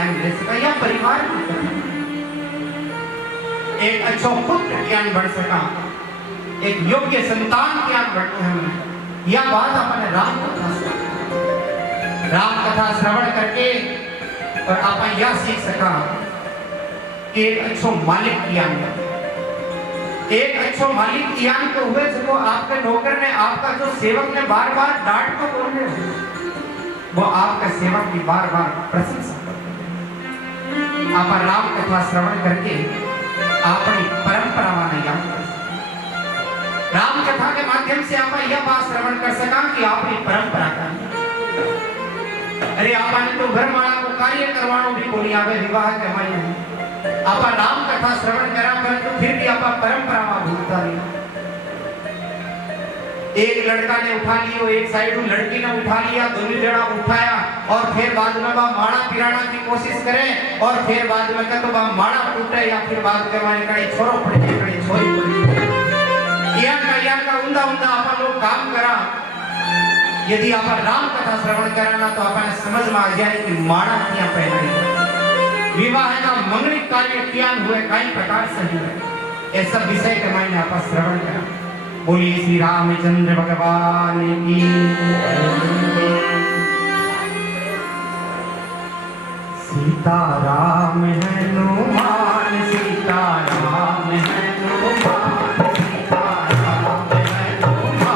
ज्ञान ले सका या परिवार की कथा, एक अच्छो पुत्र ज्ञान बढ़ सका, एक योग्य संतान ज्ञान बढ़ते हम। यह बात अपने राम कथा श्रवण करके और आप यह सीख सका कि एक अच्छो मालिक ज्ञान, एक अच्छो मालिक ज्ञान तो हुए जिसको आपके नौकर ने, आपका जो सेवक ने बार बार डांट तो बोल रहे हो, वो आपका सेवक की बार बार प्रशंसा करते। आप राम कथा श्रवण करके अपनी परंपरा माने याद कर सका। राम कथा के माध्यम से आप यह बात श्रवण कर सका कि आपकी परंपरा का, अरे आपने तो घर माला को कार्य करवानो भी कोनी आवे, विवाह के मायने आप राम कथा श्रवण करा, परंतु फिर भी आप परंपरा में भूलता नहीं। एक लड़का ने उठा लियो, एक साइड लड़की ने उठा लिया, दोनों जड़ा उठाया और फिर बाद में बा माड़ा पिराना की कोशिश करे और फिर बाद में कह तो बा माड़ा टूटे या फिर बाद के माने कहीं छोरो पड़े कहीं छोरी पड़े, यार का उंदा उंदा आप लोग काम करा। यदि आप राम कथा श्रवण कराना तो आपने समझ में आ जाए कि माड़ा क्या पहले विवाह का मंगलिक कार्य किया हुए कई प्रकार से हुए, ऐसा विषय के मायने आप श्रवण करा। बोलिए श्री रामचंद्र भगवान की। सीताराम हनुमान, सीताराम हनुमान, सीताराम हनुमान।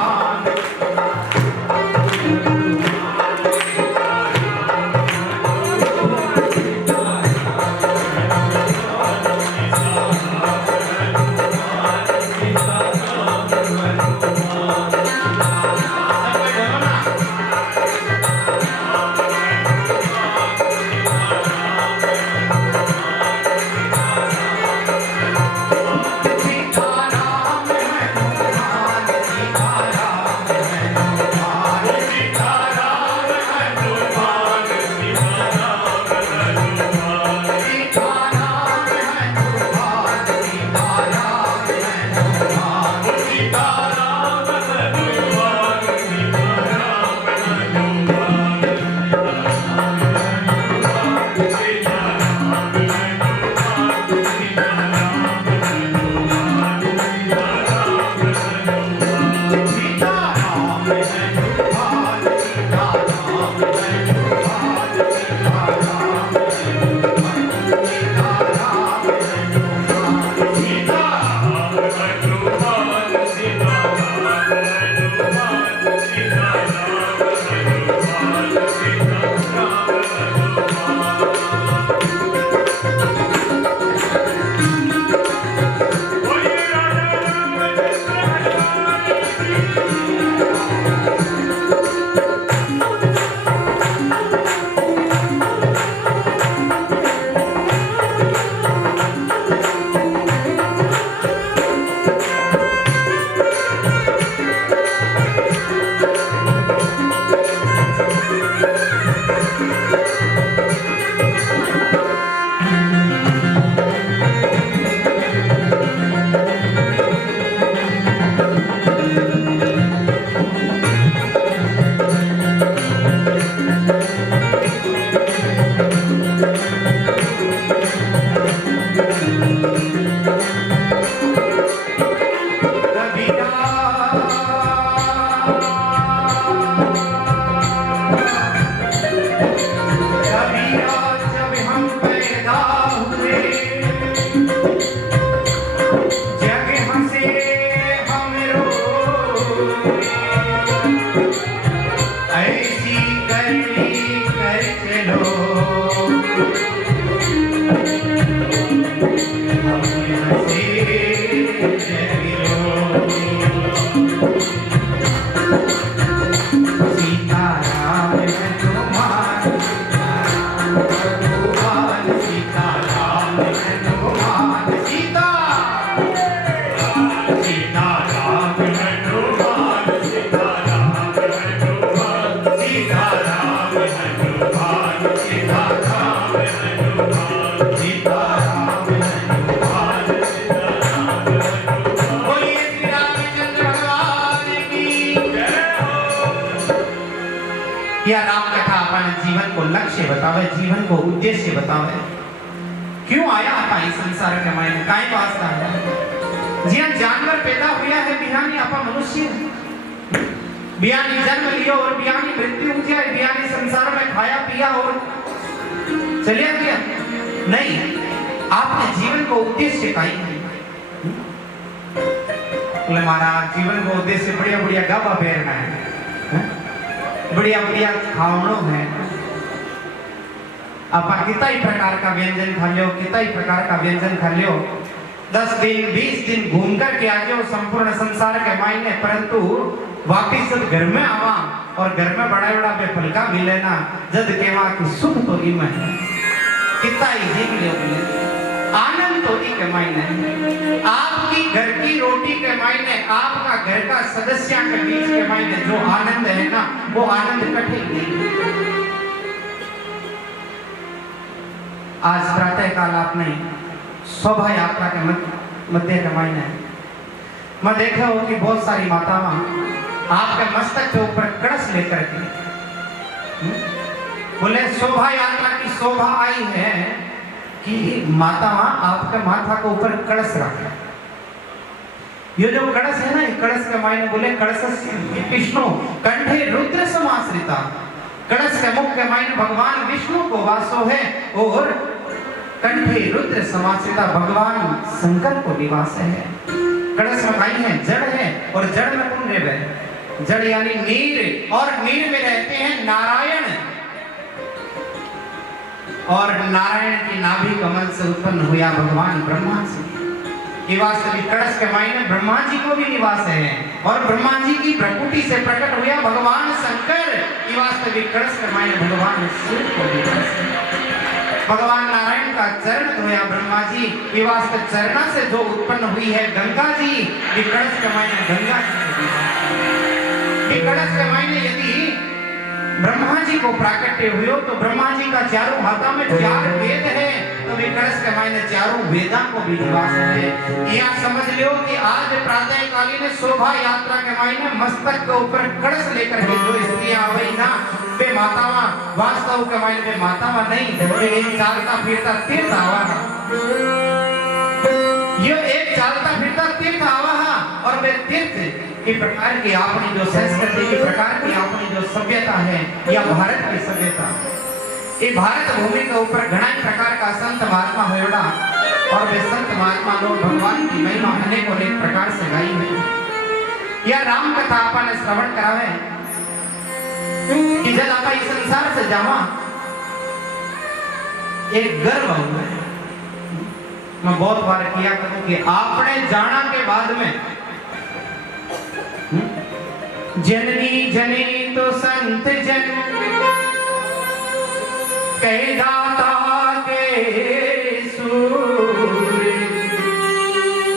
जीवन जीवन को उद्देश्य बतावे क्यों आया आपा इस संसार के मायने काई वास्ता है। जिया जानवर पैदा हुआ है बिहानी आपा मनुष्य बियानी जन्म लियो और बियानी मृत्यु हो जाए, बियानी संसार में खाया पिया और चलिए गया नहीं। आपने जीवन को उद्देश्य काई है बोले महाराज जीवन को उद्देश्य बढ़िया बढ़िया गावा पहनना है, बढ़िया बढ़िया खावणो है। आप कितना ही प्रकार का व्यंजन खा लियो, कितना ही प्रकार का व्यंजन खा लियो, 10 दिन 20 दिन घूम कर के आ जाओ संपूर्ण संसार के मायने, परंतु वापिस जब घर में आवा और घर में बड़ा बड़ा बेफलका मिले ना जद के वहां की सुख तो ई में कितना ही जीव लियो आनंद तो ई के मायने, आपकी घर की रोटी के मायने, आपका घर का सदस्य के बीच के मायने जो आनंद है ना वो आनंद कठे नहीं। आज प्रातः काल आपने शोभा यात्रा के मध्य के मायने मैं देखा हो कि बहुत सारी मातावां आपके मस्तक के ऊपर कलश लेकर के बोले शोभा यात्रा की शोभा आई है कि मातावां आपके माथा के ऊपर कलश रखे। ये जो कलश है ना, ये कलश के मायने बोले कलशस्य विष्णु कंठे रुद्र समाश्रिता, कलश के मुख के मायने भगवान विष्णु को वासो है और कंठे रुद्र समाश्रिता भगवान शंकर को निवास है। कलश में भाई है जड़ है और जड़ में कौन रहे? जड़ यानी नीर, और नीर में रहते हैं नारायण, और नारायण की नाभि कमल से उत्पन्न हुआ भगवान ब्रह्मा जी। ये वास्तविक कलश के मायने ब्रह्मा जी को भी निवास है, और ब्रह्मा जी की भ्रकुटी से प्रकट हुआ भगवान शंकर। ये वास्तविक कलश के मायने भगवान शिव को निवास है। भगवान नारायण का चरण धोया ब्रह्मा जी, ये वास्तव चरण से जो उत्पन्न हुई है गंगा जी, ये कलश के मायने गंगा जी को निवास है। ये कलश के मायने यदि ब्रह्मा जी को प्राकट्य हुए तो ब्रह्मा जी का चारों हाथों में 4 वेद है, तो वे कलश के मायने चारों वेदा को भी निवास है। यह समझ लो कि आज प्रातः कालीन शोभा यात्रा के मायने मस्तक के ऊपर कलश लेकर के जो स्त्रियां आई ना वे मातावां वास्तव के मायने वे मातावां नहीं, वे एक चालता फिरता तीर्थ आवा, ये एक चालता फिरता तीर्थ आवा और वे तीर्थ की प्रकार की अपनी जो संस्कृति की प्रकार की अपनी जो सभ्यता है या भारत की सभ्यता, ये भारत भूमि के ऊपर घना प्रकार का संत महात्मा होड़ा, और वे संत महात्मा लोग भगवान की महिमा अनेक अनेक प्रकार से गाई है। या राम कथा अपन श्रवण करावे कि जब आप इस संसार से जावा एक गर्व हुआ है। मैं बहुत बार किया करूं कि आपने जाना के बाद में जननी जनी तो संत जन कहे दाता के सूर,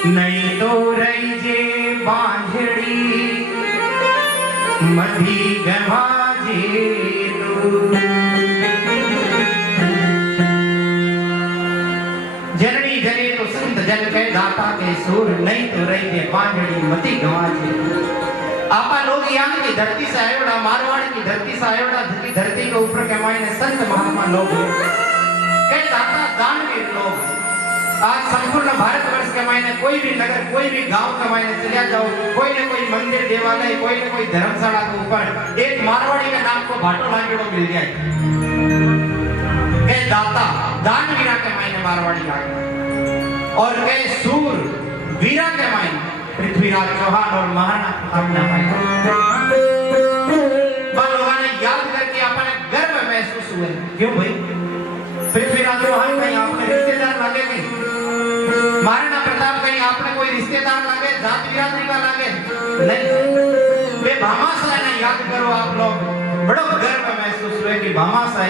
नहीं तो रही जे बांझड़ी मधी गवाजे जननी जनी तो संत जन कहे दाता के सूर, नहीं तो रही जे बांझड़ी मधी गवाजे। आपा लोग यहाँ की धरती से आयोड़ा, मारवाड़ की धरती से आयोड़ा, धरती के ऊपर के मायने संत महात्मा लोग के दाता दानवीर लोग। आज संपूर्ण भारतवर्ष के मायने कोई भी नगर कोई भी गांव के मायने चले जाओ, कोई न कोई मंदिर देवालय कोई न कोई धर्मशाला के ऊपर एक मारवाड़ी के नाम को भाटो लागेड़ो मिल जाए के दाता दानवीरा के मायने मारवाड़ी आ गए, और के सूर वीरा के मायने पृथ्वीराज चौहान और महाराणा प्रताप ने याद करके अपने गर्व महसूस हुए। क्यों भाई? पृथ्वीराज चौहान कहीं आपने रिश्तेदार लागे नहीं, महाराणा प्रताप कहीं आपने कोई रिश्तेदार लागे, जात बिरादरी का लागे नहीं। वे भामाशाह ने याद करो आप लोग, बड़ो गर्व महसूस हुए कि भामाशाह